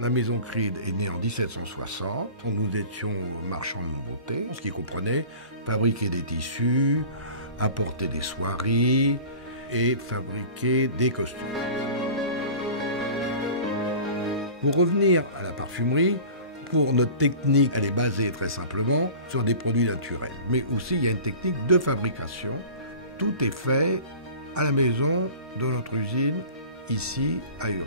La maison Creed est née en 1760. Nous étions marchands de beauté, ce qui comprenait fabriquer des tissus, apporter des soieries et fabriquer des costumes. Pour revenir à la parfumerie, pour notre technique, elle est basée très simplement sur des produits naturels. Mais aussi, il y a une technique de fabrication. Tout est fait à la maison, dans notre usine, ici, à Uri.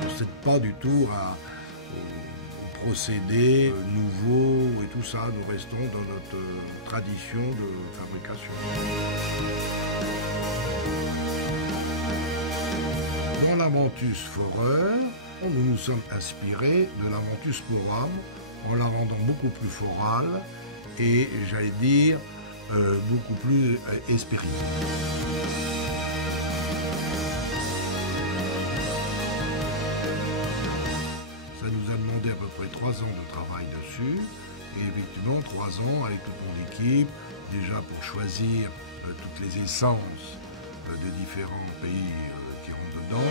On ne cède pas du tout aux procédés nouveaux et tout ça. Nous restons dans notre tradition de fabrication. Dans l'Amanthus Forer, nous nous sommes inspirés de l'Amanthus Moram en la rendant beaucoup plus florale et, j'allais dire, beaucoup plus hespérique. Ça nous a demandé à peu près 3 ans de travail dessus. Et effectivement, 3 ans avec toute mon équipe, déjà pour choisir toutes les essences de différents pays qui rentrent dedans.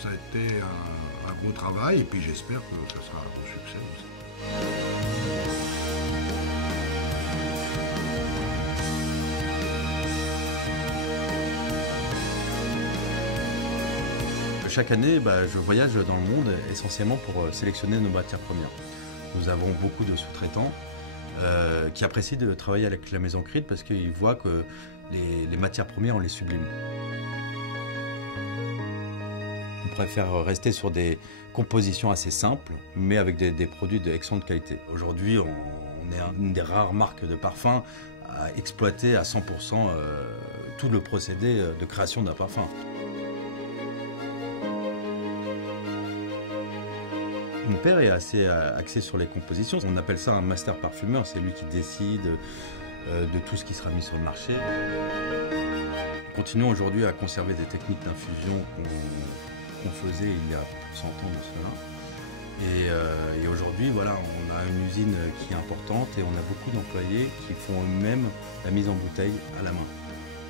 Ça a été un gros travail et puis j'espère que ça sera un gros succès aussi. Chaque année, je voyage dans le monde essentiellement pour sélectionner nos matières premières. Nous avons beaucoup de sous-traitants qui apprécient de travailler avec la maison Creed parce qu'ils voient que les matières premières, on les sublime. On préfère rester sur des compositions assez simples, mais avec des produits d'excellente qualité. Aujourd'hui, on est une des rares marques de parfum à exploiter à 100% tout le procédé de création d'un parfum. Mon père est assez axé sur les compositions. On appelle ça un master parfumeur. C'est lui qui décide de tout ce qui sera mis sur le marché. Nous continuons aujourd'hui à conserver des techniques d'infusion qu'on faisait il y a plus de 100 ans de cela. Et aujourd'hui, voilà, on a une usine qui est importante et on a beaucoup d'employés qui font eux-mêmes la mise en bouteille à la main.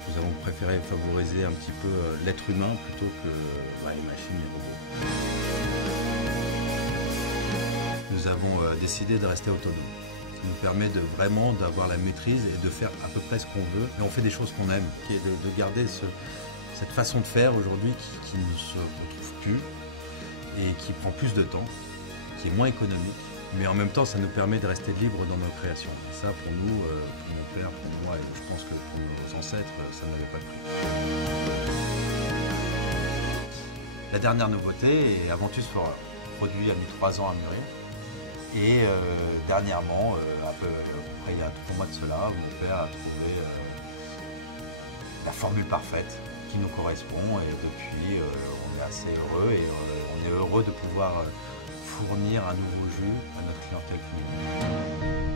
Nous avons préféré favoriser un petit peu l'être humain plutôt que les machines et les robots. Nous avons décidé de rester autonomes. Ça nous permet vraiment d'avoir la maîtrise et de faire à peu près ce qu'on veut. Mais on fait des choses qu'on aime, qui est de garder cette façon de faire aujourd'hui qui ne se retrouve plus et qui prend plus de temps, qui est moins économique. Mais en même temps, ça nous permet de rester libres dans nos créations. Et ça, pour nous, pour mon père, pour moi, et je pense que pour nos ancêtres, ça n'avait pas de prix. La dernière nouveauté est Amanthus Forer. Le produit a mis 3 ans à mûrir. Et dernièrement, à peu près il y a 3 mois de cela, mon père a trouvé la formule parfaite qui nous correspond et depuis on est assez heureux et on est heureux de pouvoir fournir un nouveau jus à notre clientèle féminine.